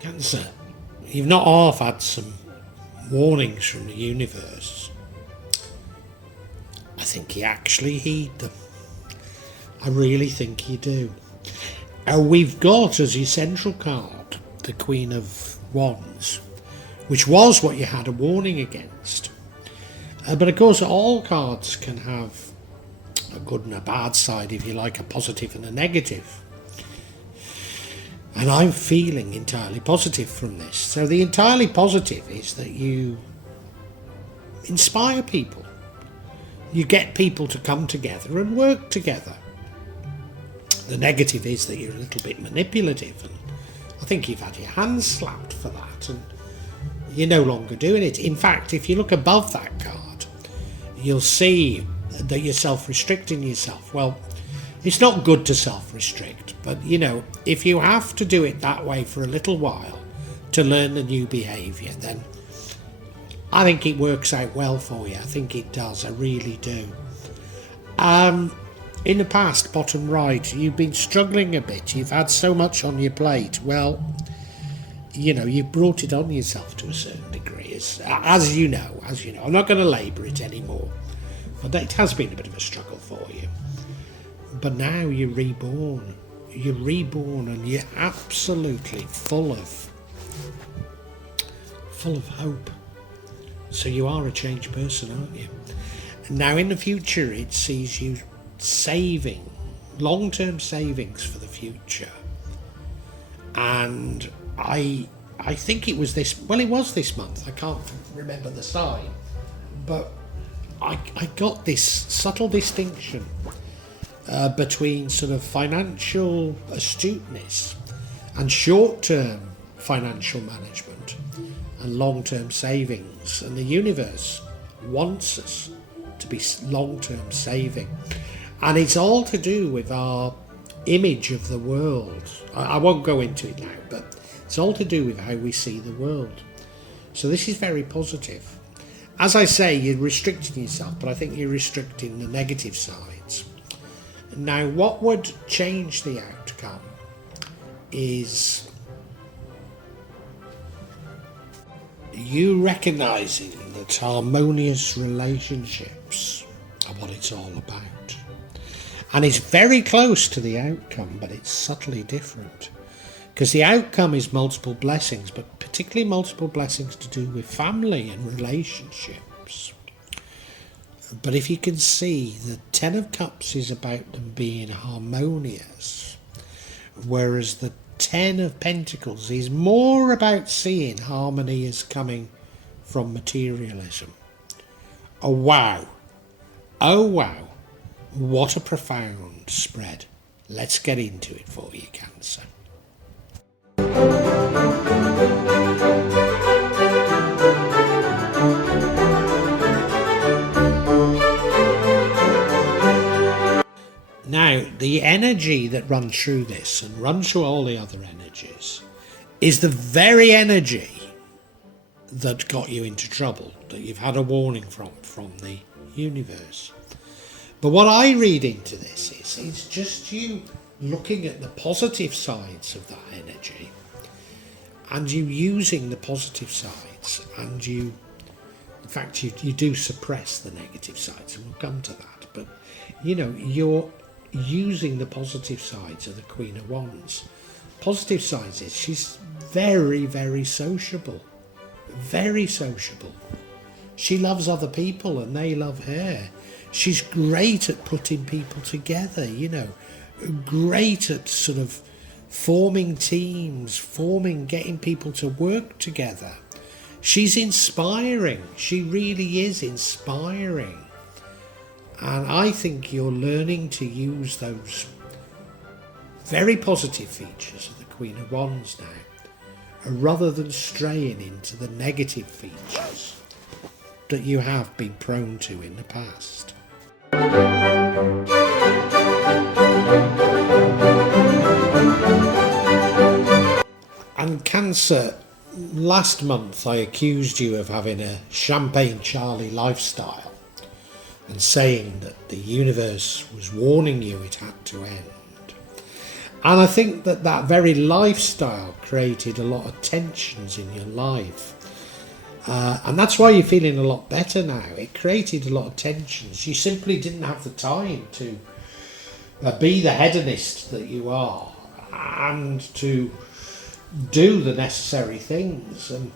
Cancer, you've not half had some warnings from the universe. I think you actually heed them. I really think you do. We've got as your central card the Queen of Wands, which was what you had a warning against. But of course all cards can have a good and a bad side, if you like, a positive and a negative. And I'm feeling entirely positive from this. So the entirely positive is that you inspire people. You get people to come together and work together. The negative is that you're a little bit manipulative, and I think you've had your hands slapped for that, and you're no longer doing it. In fact, if you look above that card, you'll see that you're self-restricting yourself. Well, it's not good to self-restrict, but you know, if you have to do it that way for a little while to learn the new behaviour, then I think it works out well for you. I think it does, I really do. In the past, bottom right, you've been struggling a bit. You've had so much on your plate. Well, you know, you've brought it on yourself to a certain degree, as you know. I'm not going to labour it anymore, but it has been a bit of a struggle for you. But now you're reborn. You're reborn, and you're absolutely full of hope. So you are a changed person, aren't you? Now in the future, it sees you saving, long-term savings for the future. And I think it was this month, I can't remember the sign, but I got this subtle distinction between sort of financial astuteness and short-term financial management and long-term savings, and the universe wants us to be long-term saving, and it's all to do with our image of the world. I won't go into it now, but it's all to do with how we see the world. So this is very positive. As I say, you're restricting yourself, but I think you're restricting the negative sides. Now, what would change the outcome is you recognising that harmonious relationships are what it's all about. And it's very close to the outcome, but it's subtly different. Because the outcome is multiple blessings, but particularly multiple blessings to do with family and relationships. But if you can see, the Ten of Cups is about them being harmonious, whereas the Ten of Pentacles is more about seeing harmony as coming from materialism. Oh wow, what a profound spread. Let's get into it for you, Cancer. Now, the energy that runs through this and runs through all the other energies is the very energy that got you into trouble, that you've had a warning from the universe. But what I read into this is it's just you looking at the positive sides of that energy, and you using the positive sides, and you do suppress the negative sides, and we'll come to that. But you know, you're using the positive sides of the Queen of Wands. Positive sides is she's very, very sociable. Very sociable. She loves other people and they love her. She's great at putting people together, you know, great at sort of forming teams, getting people to work together. She's inspiring. She really is inspiring. And I think you're learning to use those very positive features of the Queen of Wands now, rather than straying into the negative features that you have been prone to in the past. And Cancer, last month I accused you of having a Champagne Charlie lifestyle and saying that the universe was warning you it had to end. And I think that that very lifestyle created a lot of tensions in your life. And that's why you're feeling a lot better now. It created a lot of tensions. You simply didn't have the time to be the hedonist that you are and to do the necessary things. And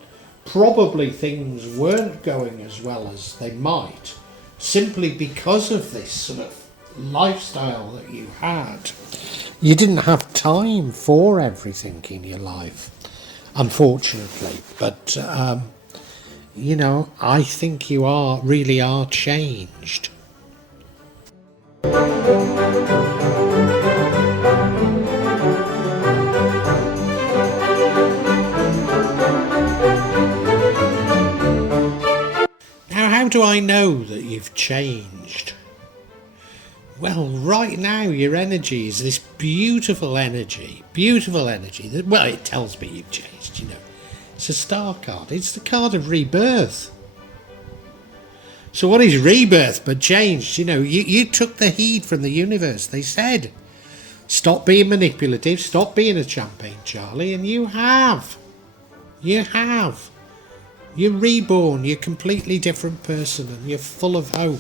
probably things weren't going as well as they might, simply because of this sort of lifestyle that you had. You didn't have time for everything in your life, unfortunately. But you know, I think you really are changed. Now, how do I know that you've changed? Well, right now your energy is this beautiful energy that, well, it tells me you've changed, you know. It's a star card. It's the card of rebirth. So what is rebirth but change? You know, you took the heat from the universe. They said, stop being manipulative, stop being a Champagne Charlie, and you have. You have. You're reborn. You're a completely different person, and you're full of hope.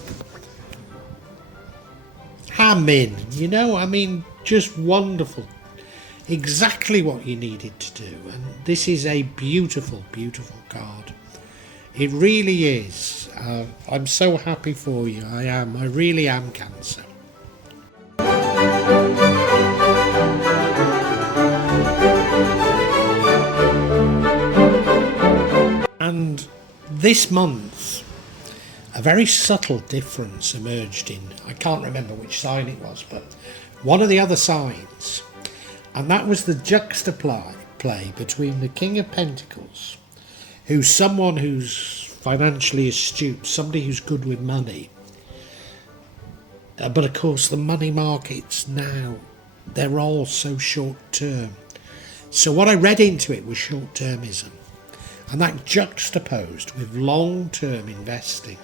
Amen. You know, I mean, just wonderful. Exactly what you needed to do. And this is a beautiful, beautiful card. It really is. I'm so happy for you. I am. I really am, Cancer. And this month, a very subtle difference emerged in, I can't remember which sign it was, but one of the other signs. And that was the juxtaplay between the King of Pentacles, who's someone who's financially astute, somebody who's good with money. But of course the money markets now, they're all so short term. So what I read into it was short termism. And that juxtaposed with long-term investing.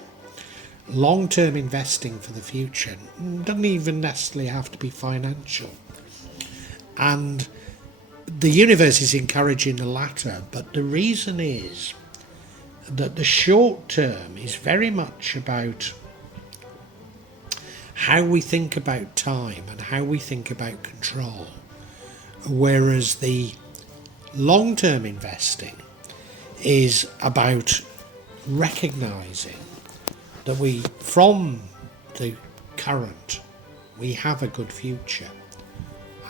Long-term investing for the future. Doesn't even necessarily have to be financial. And the universe is encouraging the latter, but the reason is that the short term is very much about how we think about time and how we think about control, whereas the long-term investing is about recognising that from the current, we have a good future.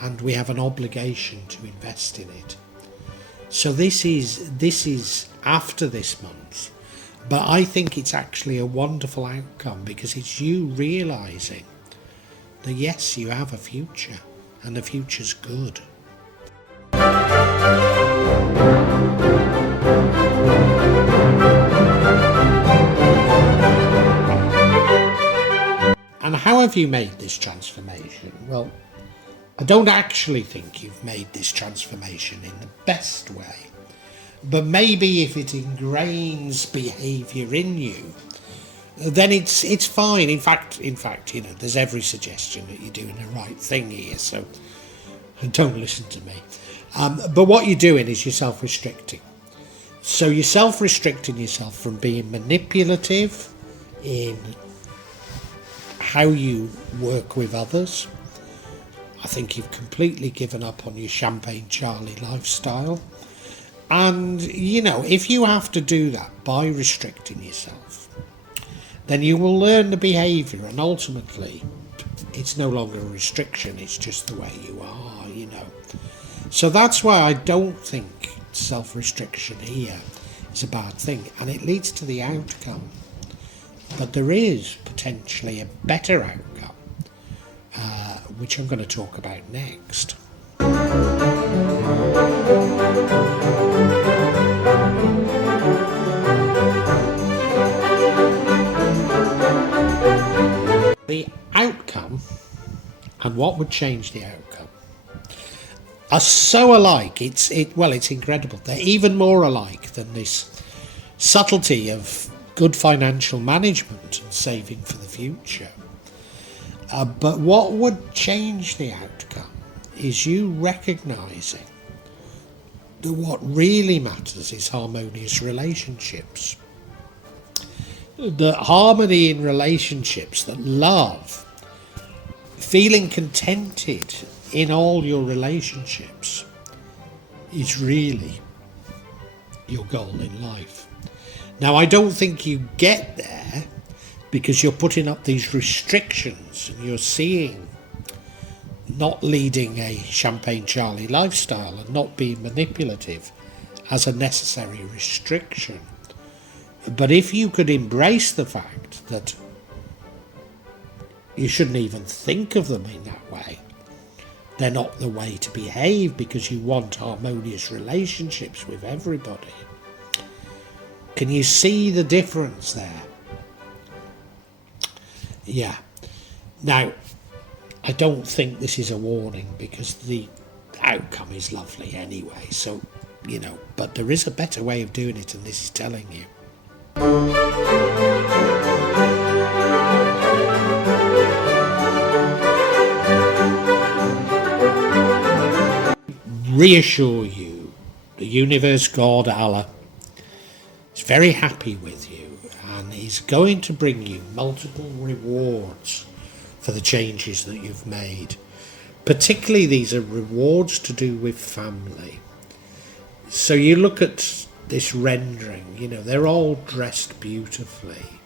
And we have an obligation to invest in it. So this is after this month, but I think it's actually a wonderful outcome because it's you realising that yes, you have a future and the future's good. And how have you made this transformation? Well, I don't actually think you've made this transformation in the best way, but maybe if it ingrains behaviour in you, then it's fine. In fact, you know, there's every suggestion that you're doing the right thing here, so don't listen to me. But what you're doing is you're self-restricting. So you're self-restricting yourself from being manipulative in how you work with others. I think you've completely given up on your Champagne Charlie lifestyle. And, you know, if you have to do that by restricting yourself, then you will learn the behaviour, and ultimately it's no longer a restriction, it's just the way you are, you know. So that's why I don't think self-restriction here is a bad thing, and it leads to the outcome. But there is potentially a better outcome, which I'm going to talk about next. The outcome and what would change the outcome. are so alike. It's incredible. They're even more alike than this subtlety of good financial management and saving for the future. But what would change the outcome is you recognising that what really matters is harmonious relationships. The harmony in relationships, that love, feeling contented in all your relationships is really your goal in life. Now, I don't think you get there because you're putting up these restrictions and you're seeing not leading a Champagne Charlie lifestyle and not being manipulative as a necessary restriction. But if you could embrace the fact that you shouldn't even think of them in that way, they're not the way to behave because you want harmonious relationships with everybody. Can you see the difference there? Yeah. Now, I don't think this is a warning because the outcome is lovely anyway. So, but there is a better way of doing it, and this is telling you. Reassure you, the universe, God, Allah, is very happy with you and is going to bring you multiple rewards for the changes that you've made. Particularly, these are rewards to do with family. So you look at this rendering, they're all dressed beautifully.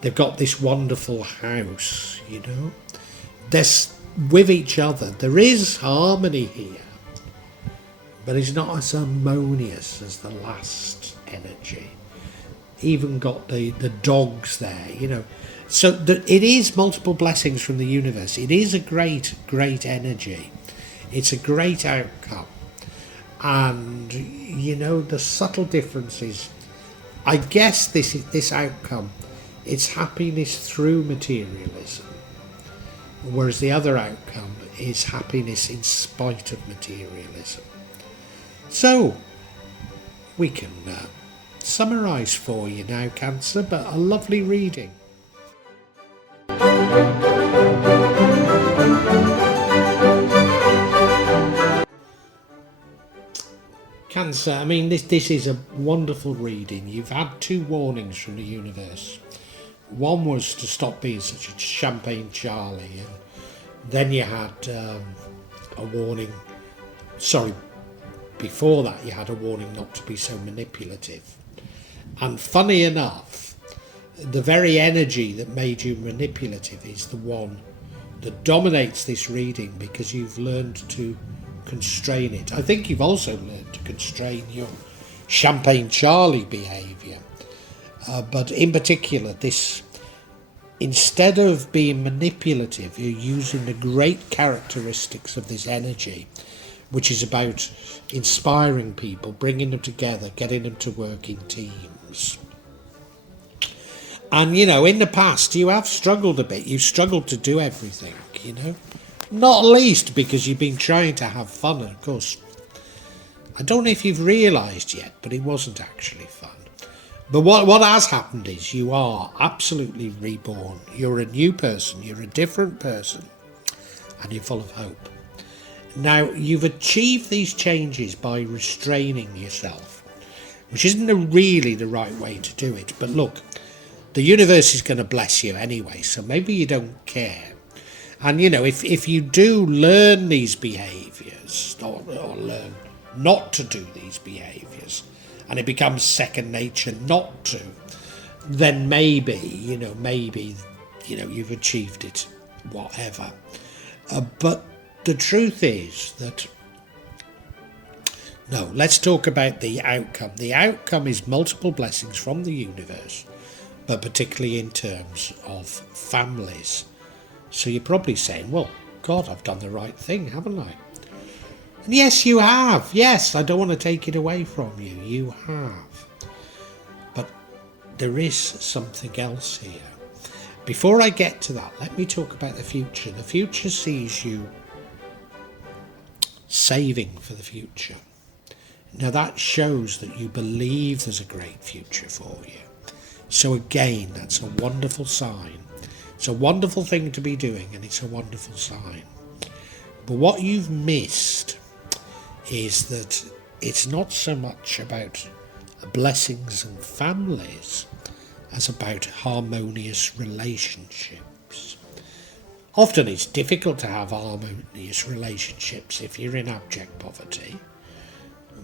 They've got this wonderful house, They're with each other. There is harmony here, but it's not as harmonious as the last energy. Even got the dogs there, So it is multiple blessings from the universe. It is a great, great energy. It's a great outcome. And, the subtle differences, I guess this outcome, it's happiness through materialism, whereas the other outcome is happiness in spite of materialism. So, we can summarise for you now, Cancer, but a lovely reading. Cancer, this is a wonderful reading. You've had 2 warnings from the universe. One was to stop being such a Champagne Charlie, and then you had a warning. Sorry, before that you had a warning not to be so manipulative. And funny enough, the very energy that made you manipulative is the one that dominates this reading because you've learned to constrain it. I think you've also learned to constrain your Champagne Charlie behaviour. But in particular, this, instead of being manipulative, you're using the great characteristics of this energy, which is about inspiring people, bringing them together, getting them to work in teams. And, in the past, you have struggled a bit. You've struggled to do everything, Not least because you've been trying to have fun. And, of course, I don't know if you've realised yet, but it wasn't actually fun. But what has happened is you are absolutely reborn. You're a new person. You're a different person. And you're full of hope. Now, you've achieved these changes by restraining yourself, which isn't really the right way to do it. But look, the universe is going to bless you anyway, so maybe you don't care. And, if you do learn these behaviours, or learn not to do these behaviours, and it becomes second nature not to, then maybe, you've achieved it, whatever. But the truth is that, no, let's talk about the outcome. The outcome is multiple blessings from the universe, but particularly in terms of families. So you're probably saying, well, God, I've done the right thing, haven't I? And yes, you have. Yes, I don't want to take it away from you. You have. But there is something else here. Before I get to that, let me talk about the future. The future sees you saving for the future. Now that shows that you believe there's a great future for you. So again, that's a wonderful sign. It's a wonderful thing to be doing, and it's a wonderful sign. But what you've missed is that it's not so much about blessings and families as about harmonious relationships. Often it's difficult to have harmonious relationships if you're in abject poverty.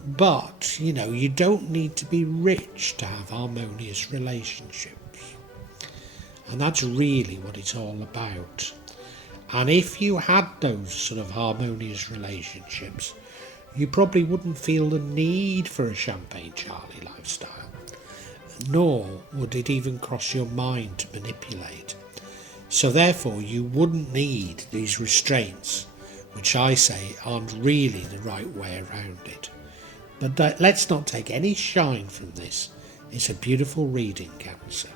But, you don't need to be rich to have harmonious relationships. And that's really what it's all about. And if you had those sort of harmonious relationships, you probably wouldn't feel the need for a Champagne Charlie lifestyle, nor would it even cross your mind to manipulate. So therefore you wouldn't need these restraints, which I say aren't really the right way around it. But let's not take any shine from this. It's a beautiful reading, Cancer.